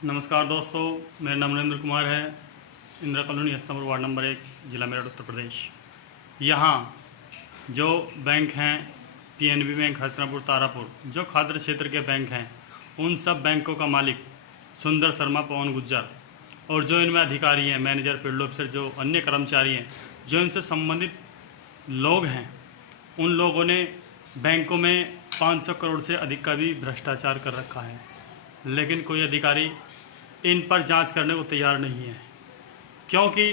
नमस्कार दोस्तों, मेरा नाम नरेंद्र कुमार है। इंदिरा कॉलोनी हस्तापुर वार्ड नंबर 1, जिला मेरठ, उत्तर प्रदेश। यहाँ जो बैंक हैं, पीएनबी बैंक हस्तापुर, तारापुर, जो खाद्य क्षेत्र के बैंक हैं, उन सब बैंकों का मालिक सुंदर शर्मा, पवन गुज्जर, और जो इनमें अधिकारी हैं, मैनेजर, फील्ड ऑफिसर, जो अन्य कर्मचारी हैं, जो इनसे संबंधित लोग हैं, उन लोगों ने बैंकों में 500 करोड़ से अधिक का भी भ्रष्टाचार कर रखा है। लेकिन कोई अधिकारी इन पर जांच करने को तैयार नहीं है, क्योंकि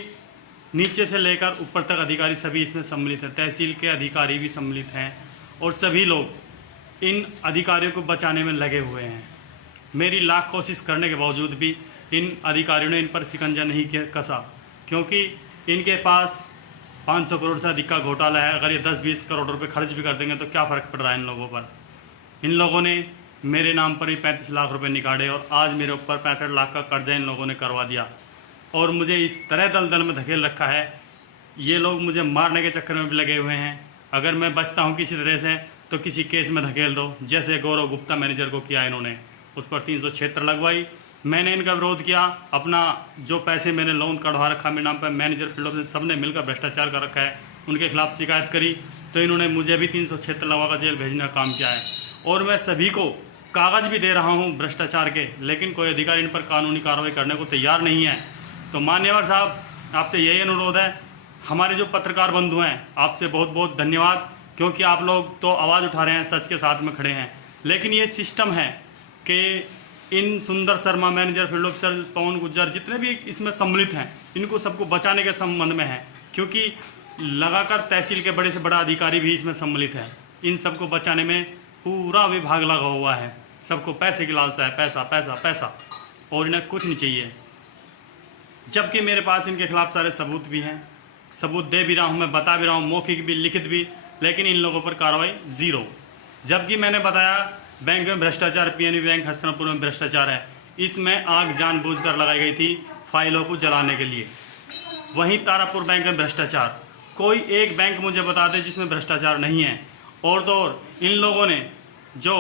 नीचे से लेकर ऊपर तक अधिकारी सभी इसमें सम्मिलित हैं। तहसील के अधिकारी भी सम्मिलित हैं और सभी लोग इन अधिकारियों को बचाने में लगे हुए हैं। मेरी लाख कोशिश करने के बावजूद भी इन अधिकारियों ने इन पर शिकंजा नहीं कसा, क्योंकि इनके पास 500 करोड़ से अधिक का घोटाला है। अगर ये 10-20 करोड़ रुपए खर्च भी कर देंगे तो क्या फ़र्क पड़ रहा है इन लोगों पर। इन लोगों ने मेरे नाम पर ही 35 लाख रुपए निकाले और आज मेरे ऊपर 65 लाख का कर्जा इन लोगों ने करवा दिया और मुझे इस तरह दलदल में धकेल रखा है। ये लोग मुझे मारने के चक्कर में भी लगे हुए हैं। अगर मैं बचता हूँ किसी तरह से तो किसी केस में धकेल दो, जैसे गौरव गुप्ता मैनेजर को किया इन्होंने, उस पर 376 लगवाई। मैंने इनका विरोध किया। अपना जो पैसे मैंने लोन कढ़वा रखा मेरे नाम पर, मैनेजर, फील्ड ऑफिसर, सब ने मिलकर भ्रष्टाचार कर रखा है, उनके खिलाफ शिकायत करी तो इन्होंने मुझे भी 376 लगवाकर जेल भेजने का काम किया है। और मैं सभी को कागज़ भी दे रहा हूं भ्रष्टाचार के, लेकिन कोई अधिकारी इन पर कानूनी कार्रवाई करने को तैयार नहीं है। तो मान्यवर साहब, आपसे यही अनुरोध है। हमारे जो पत्रकार बंधु हैं, आपसे बहुत बहुत धन्यवाद, क्योंकि आप लोग तो आवाज़ उठा रहे हैं, सच के साथ में खड़े हैं। लेकिन ये सिस्टम है कि इन सुंदर शर्मा, मैनेजर, फील्ड ऑफिसर, पवन गुज्जर, जितने भी इसमें सम्मिलित हैं, इनको सबको बचाने के संबंध में है, क्योंकि लगाकर तहसील के बड़े से बड़ा अधिकारी भी इसमें सम्मिलित है। इन सबको बचाने में पूरा विभाग लगा हुआ है। सबको पैसे की लालसा है, पैसा पैसा पैसा, और इन्हें कुछ नहीं चाहिए। जबकि मेरे पास इनके खिलाफ सारे सबूत भी हैं, सबूत दे भी रहा हूँ, मैं बता भी रहा हूँ, मौखिक भी, लिखित भी, लेकिन इन लोगों पर कार्रवाई ज़ीरो। जबकि मैंने बताया बैंक में भ्रष्टाचार, पीएनबी बैंक हस्तिनापुर में भ्रष्टाचार है, इसमें आग जानबूझकर लगाई गई थी फाइलों को जलाने के लिए। वहीं तारापुर बैंक में भ्रष्टाचार, कोई एक बैंक मुझे बता दे जिसमें भ्रष्टाचार नहीं है। और तो और इन लोगों ने जो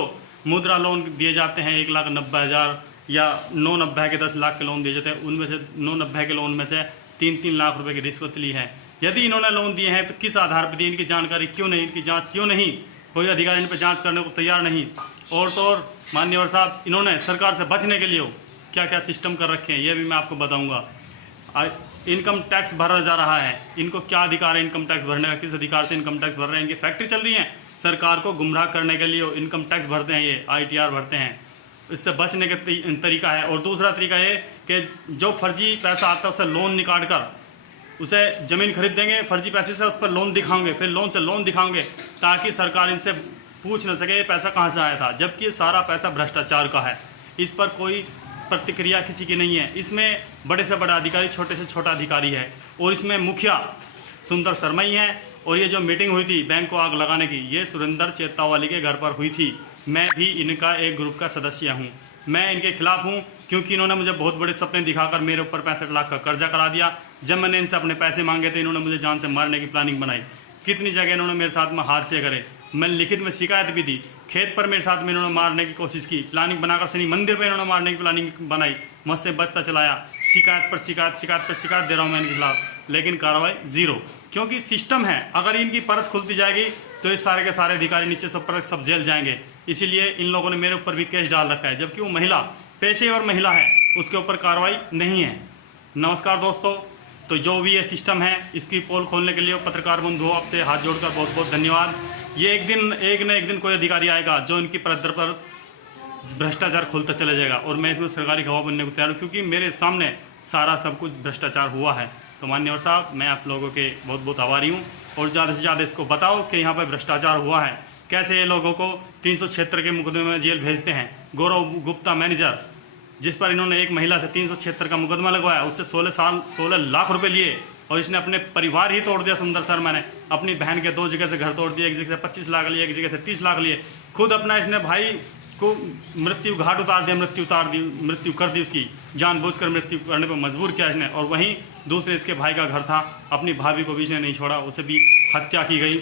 मुद्रा लोन दिए जाते हैं 1,90,000 या 9,90 के 10 लाख के लोन दिए जाते हैं, उनमें से 9,90 के लोन में से 3-3 लाख रुपए की रिश्वत ली है। यदि इन्होंने लोन दिए हैं तो किस आधार पर दी, इनकी जानकारी क्यों नहीं, इनकी जांच क्यों नहीं, कोई अधिकारी इन पर जांच करने को तैयार नहीं। और तो और मान्यवर साहब, इन्होंने सरकार से बचने के लिए क्या क्या सिस्टम कर रखे हैं, ये भी मैं आपको बताऊँगा। इनकम टैक्स भरा जा रहा है, इनको क्या अधिकार है इनकम टैक्स भरने का, किस अधिकार से इनकम टैक्स भर रहे हैं। इनकी फैक्ट्री चल रही है, सरकार को गुमराह करने के लिए इनकम टैक्स भरते हैं, ये ITR भरते हैं। इससे बचने का तरीका है। और दूसरा तरीका ये कि जो फर्जी पैसा आता है उसे लोन निकाल कर उसे ज़मीन खरीद देंगे, फर्जी पैसे से उस पर लोन दिखाओगे, फिर लोन से लोन दिखाओगे, ताकि सरकार इनसे पूछ न सके ये पैसा कहाँ से आया था, जबकि ये सारा पैसा भ्रष्टाचार का है। इस पर कोई प्रतिक्रिया किसी की नहीं है। इसमें बड़े से बड़ा अधिकारी, छोटे से छोटा अधिकारी है, और इसमें मुखिया सुंदर शर्मा ही है। और ये जो मीटिंग हुई थी बैंक को आग लगाने की, ये सुरेंद्र चेतावाली के घर पर हुई थी। मैं भी इनका एक ग्रुप का सदस्य हूँ। मैं इनके खिलाफ हूँ, क्योंकि इन्होंने मुझे बहुत बड़े सपने दिखाकर मेरे ऊपर 65 लाख का कर्जा करा दिया। जब मैंने इनसे अपने पैसे मांगे थे, इन्होंने मुझे जान से मारने की प्लानिंग बनाई। कितनी जगह इन्होंने मेरे साथ में हादसे करे, मैं लिखित में शिकायत भी दी। खेत पर मेरे साथ में इन्होंने मारने की कोशिश की, प्लानिंग बनाकर शनि मंदिर पर इन्होंने मारने की प्लानिंग बनाई, मुझसे बचता चलाया। शिकायत पर शिकायत, शिकायत पर शिकायत दे रहा हूँ मैं इनके खिलाफ, लेकिन कार्रवाई ज़ीरो। क्योंकि सिस्टम है, अगर इनकी परत खुलती जाएगी तो ये सारे के सारे अधिकारी नीचे से ऊपर तक सब जेल जाएंगे। इसीलिए इन लोगों ने मेरे ऊपर भी केस डाल रखा है, जबकि वो महिला, पेशेवर महिला है, उसके ऊपर कार्रवाई नहीं है। नमस्कार दोस्तों, तो जो भी ये सिस्टम है, इसकी पोल खोलने के लिए पत्रकार बंधुओं, आपसे हाथ जोड़कर बहुत बहुत धन्यवाद। ये एक न एक दिन कोई अधिकारी आएगा जो इनकी परत पर भ्रष्टाचार खोलता चला जाएगा, और मैं इसमें सरकारी गवाह बनने को तैयार हूँ, क्योंकि मेरे सामने सारा सब कुछ भ्रष्टाचार हुआ है। तो मान्यवर साहब, मैं आप लोगों के बहुत बहुत आभारी हूँ, और ज़्यादा से ज़्यादा इसको बताओ कि यहाँ पर भ्रष्टाचार हुआ है, कैसे ये लोगों को 376 के मुकदमे में जेल भेजते हैं। गौरव गुप्ता मैनेजर, जिस पर इन्होंने एक महिला से 376 का मुकदमा लगवाया, उससे 16 लाख रुपए लिए, और इसने अपने परिवार ही तोड़ दिया। सुंदर शर्मा ने अपनी बहन के 2 जगह से घर तोड़ दिए, एक जगह से 25 लाख लिए, एक जगह से 30 लाख लिए। खुद अपना इसने भाई को मृत्यु घाट उतार दिया, मृत्यु कर दी, उसकी जानबूझकर मृत्यु करने पर मजबूर किया इसने। और वहीं दूसरे इसके भाई का घर था, अपनी भाभी को भी इसने नहीं छोड़ा, उसे भी हत्या की गई।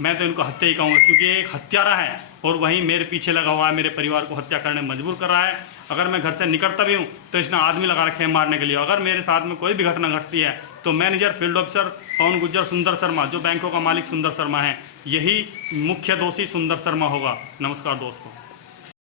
मैं तो इनको हत्या ही कहूँगा, क्योंकि ये एक हत्यारा है और वहीं मेरे पीछे लगा हुआ है, मेरे परिवार को हत्या करने में मजबूर कर रहा है। अगर मैं घर से निकलता भी हूँ तो इसने आदमी लगा रखे हैं मारने के लिए। अगर मेरे साथ में कोई भी घटना घटती है तो मैनेजर फील्ड ऑफिसर पवन गुज्जर सुंदर शर्मा, जो बैंकों का मालिक सुंदर शर्मा है, यही मुख्य दोषी सुंदर शर्मा होगा। नमस्कार दोस्तों।